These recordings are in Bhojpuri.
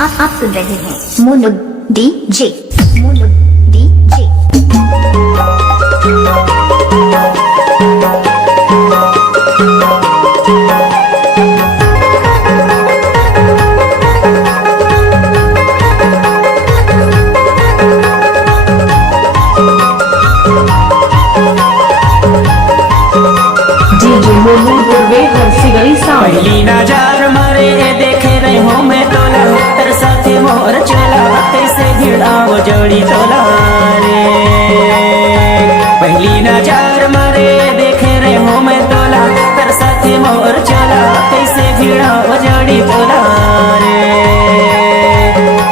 आप सुन रहे हैं मोनू डीजे। मोनू डीजे। पहली नजर मारे देखे रहे हो मैं तोला तेरे साथे मोर चला कैसे भिड़ाव जोड़ी तोला रे। पहली नजर मारे देखे रहे हो मैं तोला तेरे साथे मोर चला कैसे भिड़ाव जोड़ी तोला रे।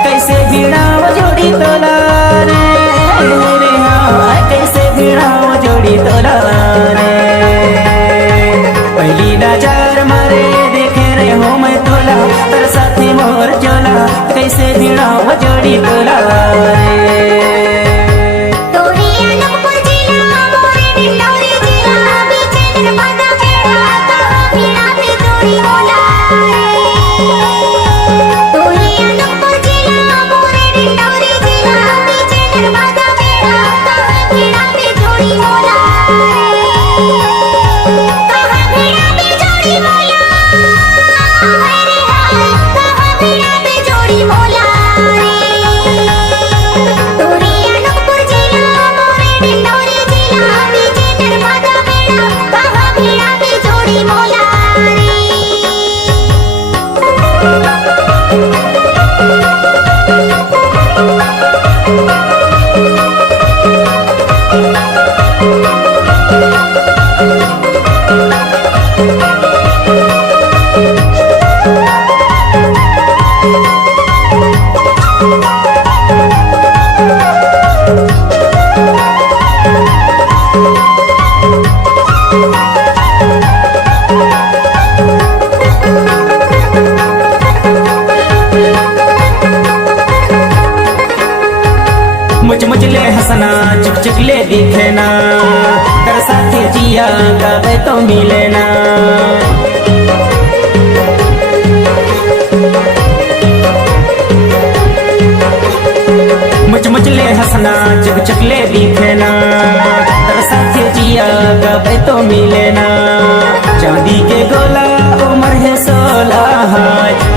कैसे भिड़ाव जोड़ी तोला रे हाँ कैसे भिड़ाव जोड़ी तोला रे। पहली नजर मारे देखे रहे हो मैं तोला तेरे साथी मोर चोला कैसे भिड़ाव जोड़ी तोला रे। मुझले हंसना चुक चुकले दिखे ना तेरे साथी जिया कब तो मिले ना। मुझले हंसना चुक चुकले दिखे ना तेरे साथी जिया कब तो मिले ना। चांदी के गोला उम्र है 16 है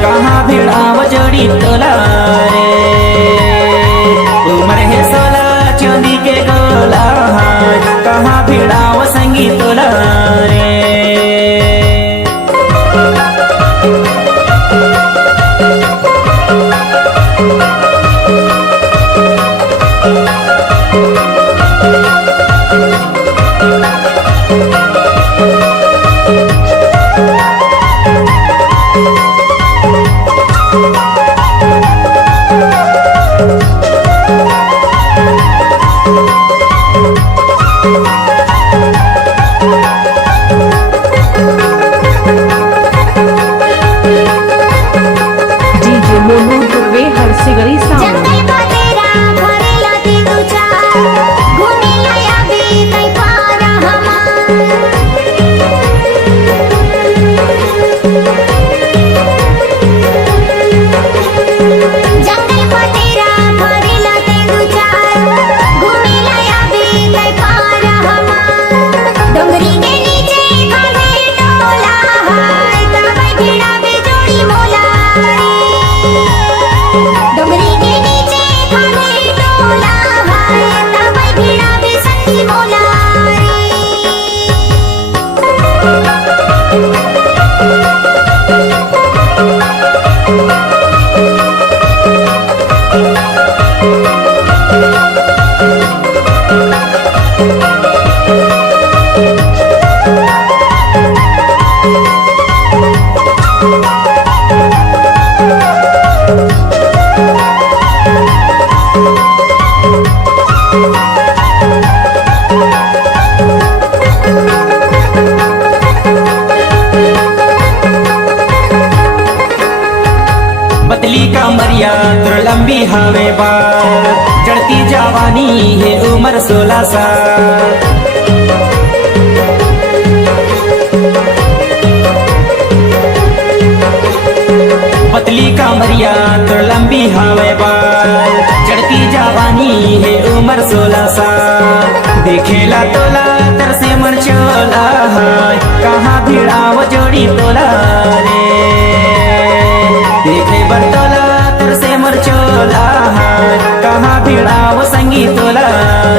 कहाँ भिड़ाव जोड़ी तोला रे। उम्र है 16 चांदी के गोला कहाँ भिड़ाव संगी तोला रे। पतली कमरिया तुर लंबी हवे बाल चढ़ती जवानी है उम्र 16 साल। पतली कमरिया तुर लंबी हवे बाल चढ़ती जवानी है उम्र 16 साल देखेला तोला तर से मन चोला है कहाँ भिड़ाव जोड़ी तोला रे देखे बर तोला तर से मन चोला है कहाँ भिड़ाव संगी तोला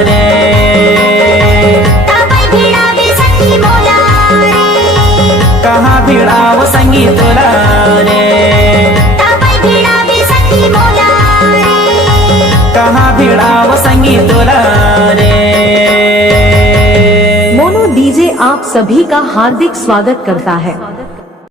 रे कहाँ भिड़ाव संगी तोला रे कहाँ भिड़ाव संगी तोला रे। मोनो डीजे आप सभी का हार्दिक स्वागत करता है।